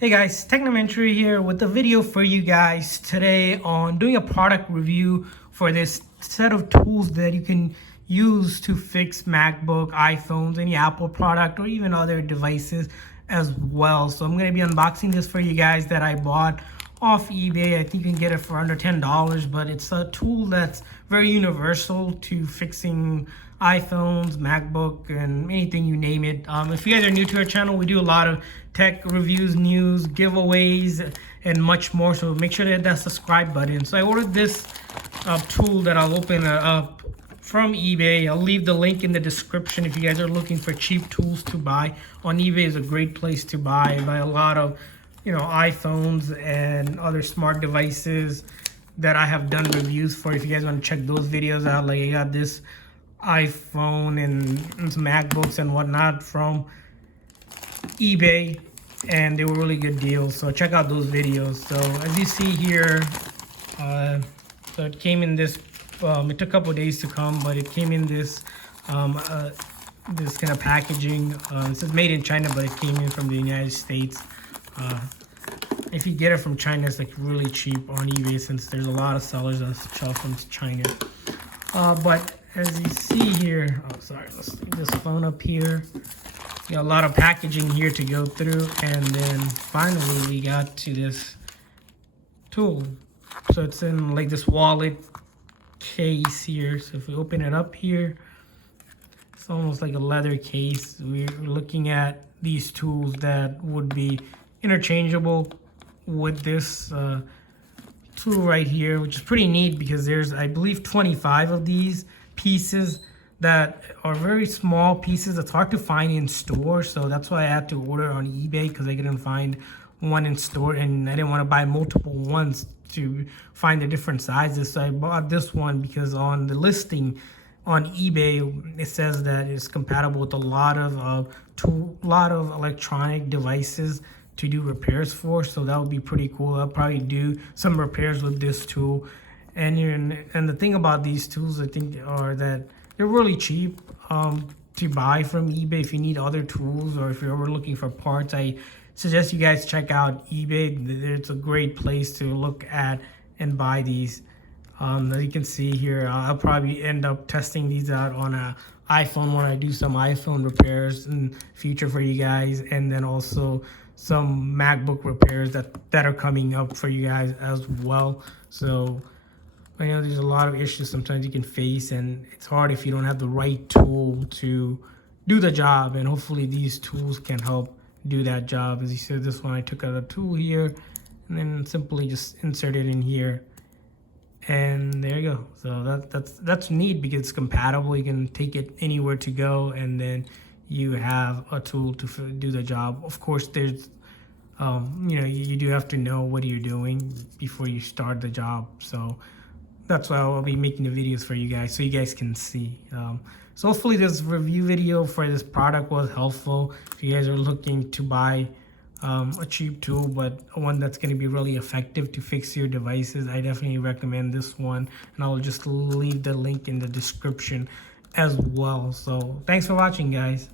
Hey guys, Technomentary here with a video for you guys today on doing a product review for this set of tools that you can use to fix MacBook, iPhones, any Apple product, or even other devices as well. So I'm going to be unboxing this for you guys that I bought off eBay. I think you can get it for under $10, but it's a tool that's very universal to fixing iPhones, MacBook, and anything you name it. If you guys are new to our channel, we do a lot of tech reviews, news, giveaways, and much more. So make sure to hit that subscribe button. So I ordered this tool that I'll open up from eBay. I'll leave the link in the description if you guys are looking for cheap tools to buy. On eBay is a great place to buy a lot of iPhones and other smart devices that I have done reviews for. If you guys want to check those videos out, like I got this iPhone and some MacBooks and whatnot from eBay, and they were really good deals, so check out those videos. So as you see here, so it came in this it took a couple days to come, but it came in this this kind of packaging. It says made in China, but it came in from the United States. If you get it from China, it's like really cheap on eBay, since there's a lot of sellers that sell from China. But as you see here, let's take this phone up here. We got a lot of packaging here to go through, and then finally we got to this tool. So it's in like this wallet case here. So if we open it up here, it's almost like a leather case. We're looking at these tools that would be interchangeable with this tool right here, which is pretty neat because there's, I believe, 25 of these pieces that are very small pieces. It's hard to find in store, so that's why I had to order on eBay, because I couldn't find one in store and I didn't want to buy multiple ones to find the different sizes. So I bought this one because on the listing on eBay it says that it's compatible with a lot of electronic devices to do repairs for, so that would be pretty cool. I'll probably do some repairs with this tool. And the thing about these tools, I think, are that they're really cheap to buy from eBay. If you need other tools, or if you're ever looking for parts, I suggest you guys check out eBay. It's a great place to look at and buy these. As you can see here, I'll probably end up testing these out on an iPhone when I do some iPhone repairs in future for you guys, and then also some MacBook repairs that are coming up for you guys as well. So I know there's a lot of issues sometimes you can face, and it's hard if you don't have the right tool to do the job, and hopefully these tools can help do that job. As you see, this one, I took out a tool here and then simply just insert it in here, and there you go. So that's neat because it's compatible. You can take it anywhere to go, and then you have a tool to do the job. Of course, there's you do have to know what you're doing before you start the job. So that's why I'll be making the videos for you guys, so you guys can see. So hopefully this review video for this product was helpful. If you guys are looking to buy a cheap tool, but one that's going to be really effective to fix your devices, I definitely recommend this one. And I'll just leave the link in the description as well. So thanks for watching, guys.